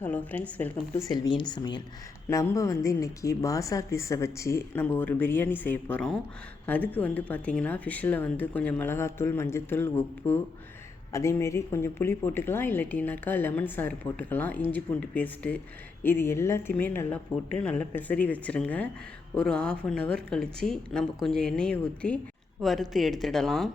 Hello friends, welcome to செல்வியின் சமையல். நம்ம இன்றைக்கி பாசா ஃபிஷ்ஷை வச்சு நம்ம ஒரு பிரியாணி செய்ய போகிறோம். அதுக்கு பார்த்திங்கன்னா ஃபிஷ்ஷில் கொஞ்சம் மிளகாத்தூள், மஞ்சத்தூள், உப்பு, அதேமாரி கொஞ்சம் புளி போட்டுக்கலாம், இல்லாட்டினாக்கா லெமன் சாறு போட்டுக்கலாம், இஞ்சி பூண்டு பேஸ்ட்டு, இது எல்லாத்தையுமே நல்லா போட்டு நல்லா பெசரி வச்சுருங்க. ஒரு 1/2 hour கழித்து நம்ம கொஞ்சம் எண்ணெயை ஊற்றி வறுத்து எடுத்துடலாம்.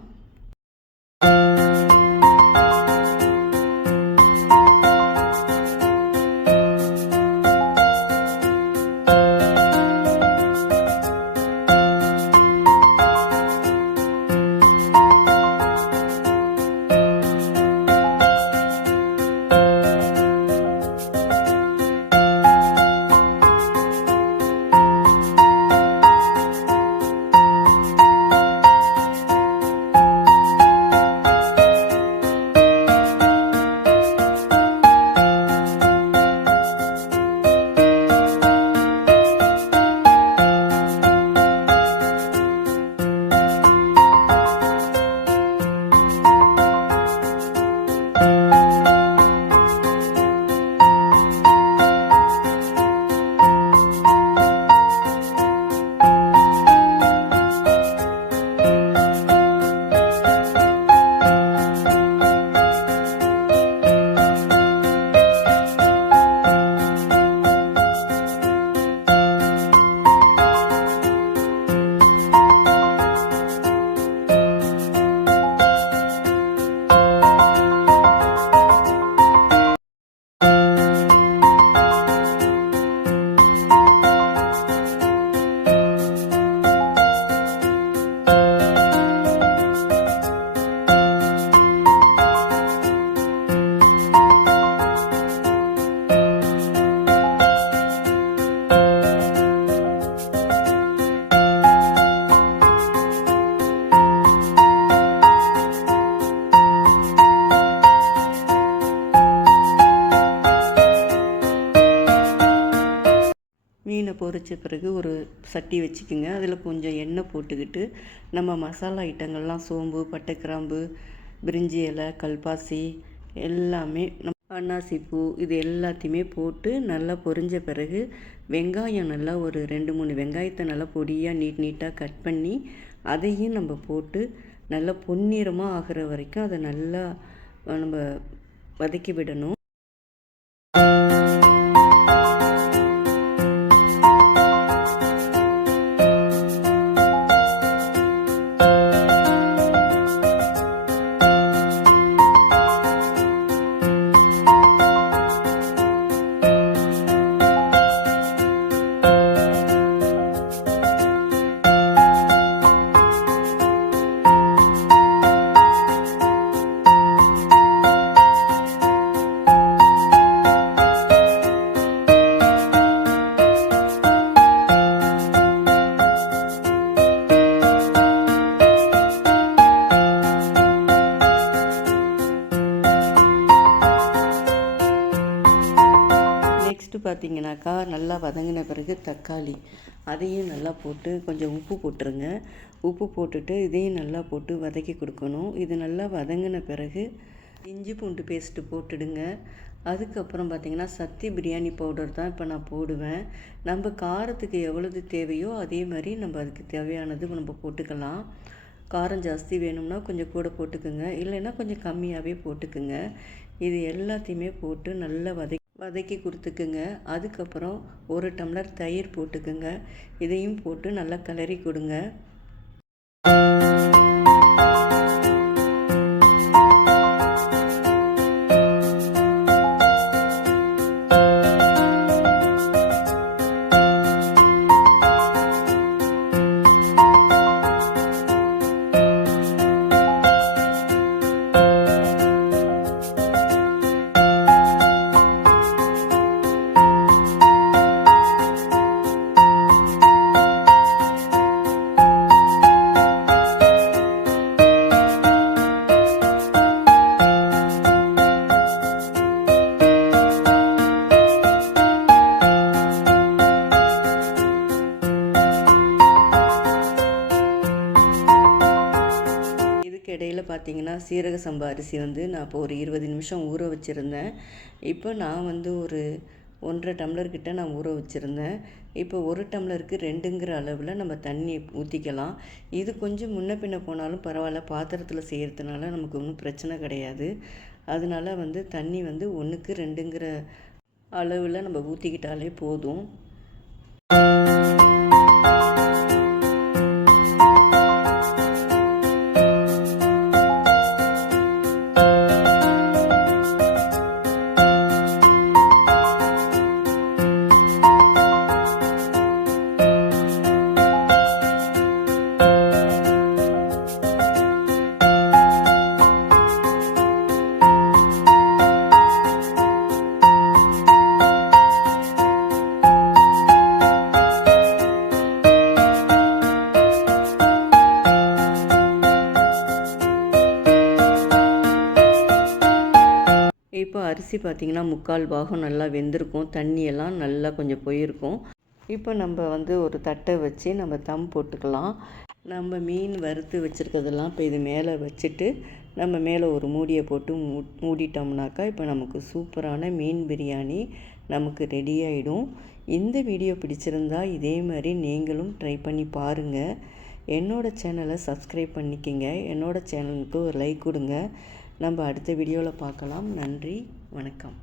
மீனை பொரிச்ச பிறகு ஒரு சட்டி வச்சுக்கோங்க. அதில் கொஞ்சம் எண்ணெய் போட்டுக்கிட்டு நம்ம மசாலா ஐட்டங்கள்லாம் சோம்பு, பட்டை, கிராம்பு, பிரிஞ்சி இலை, கல்பாசி எல்லாமே அன்னாசிப்பூ இது எல்லாத்தையுமே போட்டு நல்லா பொரிஞ்ச பிறகு வெங்காயம் நல்லா ஒரு 2-3 வெங்காயத்தை நல்லா பொடியாக நீட்டாக கட் பண்ணி அதையும் நம்ம போட்டு நல்லா பொன்னிறமாக ஆகிற வரைக்கும் அதை நல்லா நம்ம வதக்கி விடணும். பார்த்திங்கனாக்கா நல்லா வதங்கின பிறகு தக்காளி அதையும் நல்லா போட்டு கொஞ்சம் உப்பு போட்டுருங்க. உப்பு போட்டுட்டு இதையும் நல்லா போட்டு வதக்கி கொடுக்கணும். இது நல்லா வதங்கின பிறகு இஞ்சி பூண்டு பேஸ்ட்டு போட்டுடுங்க. அதுக்கப்புறம் பார்த்திங்கன்னா சக்தி பிரியாணி பவுடர் தான் இப்போ நான் போடுவேன். நம்ம காரத்துக்கு எவ்வளவு தேவையோ அதே மாதிரி நம்ம அதுக்கு தேவையானது நம்ம போட்டுக்கலாம். காரம் ஜாஸ்தி வேணும்னா கொஞ்சம் கூட போட்டுக்குங்க, இல்லைன்னா கொஞ்சம் கம்மியாகவே போட்டுக்குங்க. இது எல்லாத்தையுமே போட்டு நல்லா வதக்கி கொடுத்துக்குங்க. அதுக்கப்புறம் 1 டம்ளர் தயிர் போட்டுக்குங்க. இதையும் போட்டு நல்லா கிளறி கொடுங்க. பார்த்திங்கன்னா சீரக சம்பா அரிசி வந்து நான் இப்போ ஒரு 20 நிமிஷம் ஊற வச்சுருந்தேன். இப்போ நான் வந்து ஒரு 1.5 டம்ளர் கிட்ட நான் ஊற வச்சுருந்தேன். இப்போ 1 டம்ளருக்கு 2ங்கிற அளவில் நம்ம தண்ணி ஊற்றிக்கலாம். இது கொஞ்சம் முன்ன பின்ன போனாலும் பரவாயில்ல, பாத்திரத்தில் செய்கிறதுனால நமக்கு ஒன்றும் பிரச்சனை கிடையாது. அதனால வந்து தண்ணி வந்து 1க்கு 2ங்கிற அளவில் நம்ம ஊற்றிக்கிட்டாலே போதும். இப்போ அரிசி பார்த்திங்கன்னா 3/4 பாகம் நல்லா வெந்திருக்கும். தண்ணியெல்லாம் நல்லா கொஞ்சம் போயிருக்கும். இப்போ நம்ம வந்து ஒரு தட்டை வச்சு நம்ம தம் போட்டுக்கலாம். நம்ம மீன் வறுத்து வச்சுருக்கிறதெல்லாம் இப்போ இது மேலே வச்சுட்டு நம்ம மேலே ஒரு மூடியை போட்டு மூடிட்டோம்னாக்கா இப்போ நமக்கு சூப்பரான மீன் பிரியாணி நமக்கு ரெடி ஆகிடும். இந்த வீடியோ பிடிச்சிருந்தா இதே மாதிரி நீங்களும் ட்ரை பண்ணி பாருங்கள். என்னோடய சேனலை சப்ஸ்கிரைப் பண்ணிக்கங்க. என்னோடய சேனலுக்கு ஒரு லைக் கொடுங்க. நம்ம அடுத்த வீடியோவில் பார்க்கலாம். நன்றி, வணக்கம்.